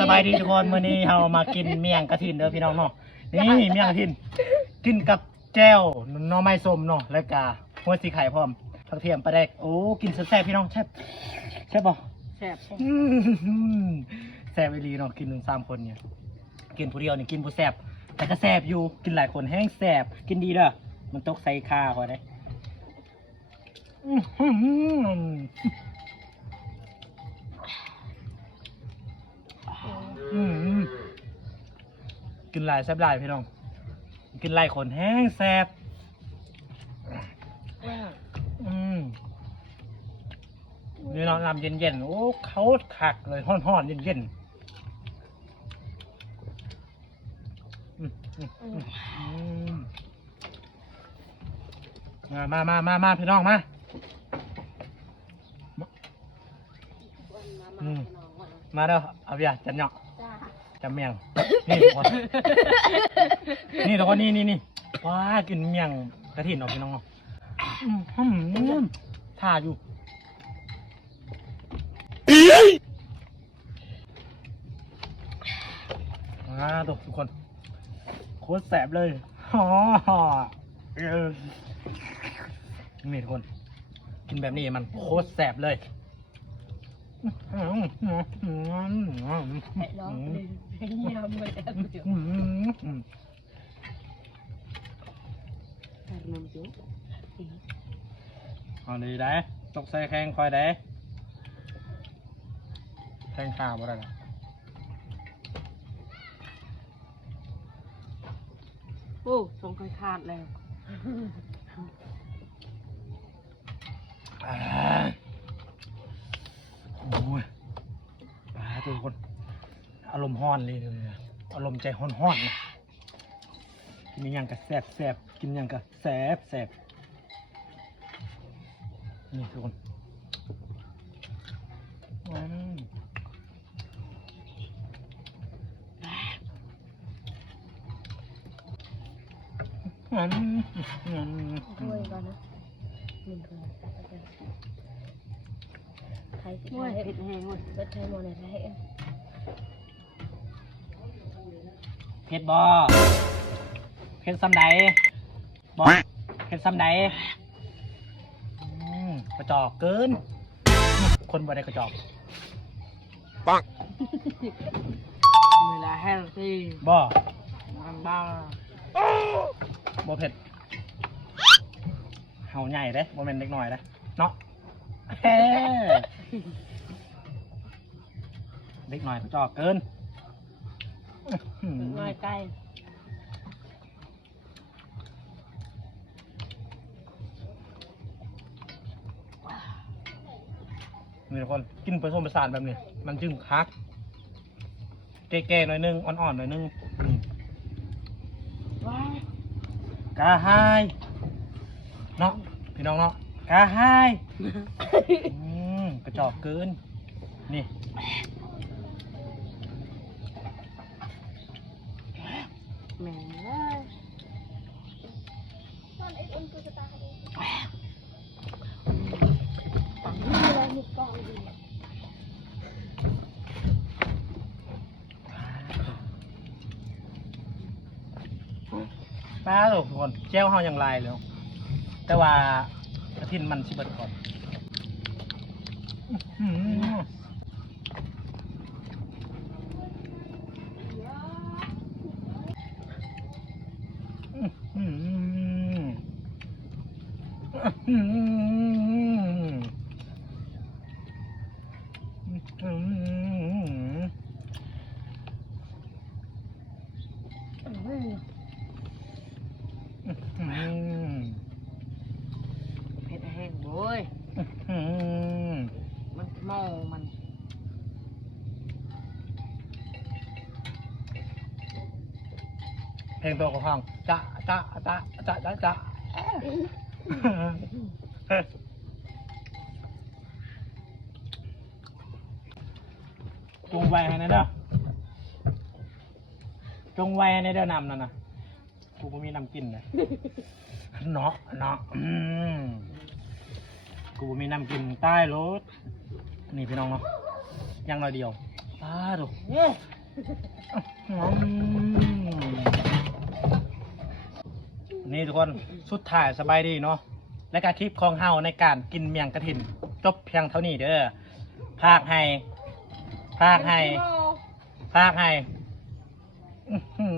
สบายดีทุกคนมื้อนี้เรามากินเมี่ยงกระถินเด้อพี่น้องเนาะนี่เมี่ยงกระถินกินกับแจ่วหน่อไม้ส้มเนาะแล้วก็หัวสีไข่พร้อมผักเทียมปลาแดกโอ้กินแซ่บๆพี่น้องแซ่บบ่ แซ่บ แซ่บอีหลีเนาะกินถึง3คนเนี่ยกินผู้เดียวนี่กินผู้แซ่บแต่ก็แซ่บอยู่กินหลายคนแห้งแซ่บกินดีเด้อมันตกใส่คาพอได้กินหลายแซ่บหลายพี่น้องกินหลายคนแห้งแซ่บนี่เนาะน้ำเย็นๆโอ้เขาคักเลยห้อนๆเย็นๆมาพี่น้องมามาเด้อเอาเบียร์จันเนาะจำเมียงนี่ทุกคนนี่ทุกคนนี่ว้ากินเมียงกระถิ่นเนาะพี่น้องเนาะท่าอยู่ทุกคนโคตรแสบเลยนี่ทุกคนกินแบบนี้มันโคตรแสบเลยไอ้ร้องยำไปแล้วเดี๋ยวน้ำจุ๊บเอาดีได้ตกใส่แข้งคอยได้แข้งขาบ่ได้หรอโอ้ทรงขาดแล้วโอ้ยทุกคนอารมณ์ห้อนเลยอารมณ์ใจห้อนนะกินอย่างกับแสบกินอย่างกับแสบนี่ทุกคนด้วยก่อนนะ1 คนไทยมวยเผ็ดแห้งหมดเผ็ดไทยมวยในไทยเผ็ดบ่เผ็ดซ้ำใดบ่เผ็ดซ้ำใดกระจอกเกินคนบ่ได้กระจอกปังเวลาแห้งที่บ่บ้าบ่เผ็ดเฮาใหญ่เด้บ่แม่นเล็กน้อยเด้เนาะเล็กน้อยกระจอกเกินน้อยไก่นี่ทุกคนกินผสมผสานแบบนี้มันจึงคักแก่ๆหน่อยนึงอ่อนๆหน่อยนึงกาไฮเนาะพี่น้องเนาะกาไฮกระจอกเกินนี่แม่ตอนไอ้คนกูจะตายอะไรมีกองดีป้าทุกคนแจ้วเฮาอย่างไรแล้วแต่ว่ากระทินมันสิเบิดก่อนเผ็ดแห้งโว้ยมันเมามันเพลงตัวของห้องจะจงไว้ให้นะเด้อจงไว้ให้ในเด้อนำนั่นนะกูก็มีน้ำกินเลยเนาะกูมีน้ำกินใต้รถนี่พี่น้องเนาะยังน้อยเดียว ป้าดูนี่ทุกคนสุดท้ายสบายดีเนาะและการคลิปของเฮาในการกินเมียงกระถินจบเพียงเท่านี้เด้อภาคให้อื้อหือ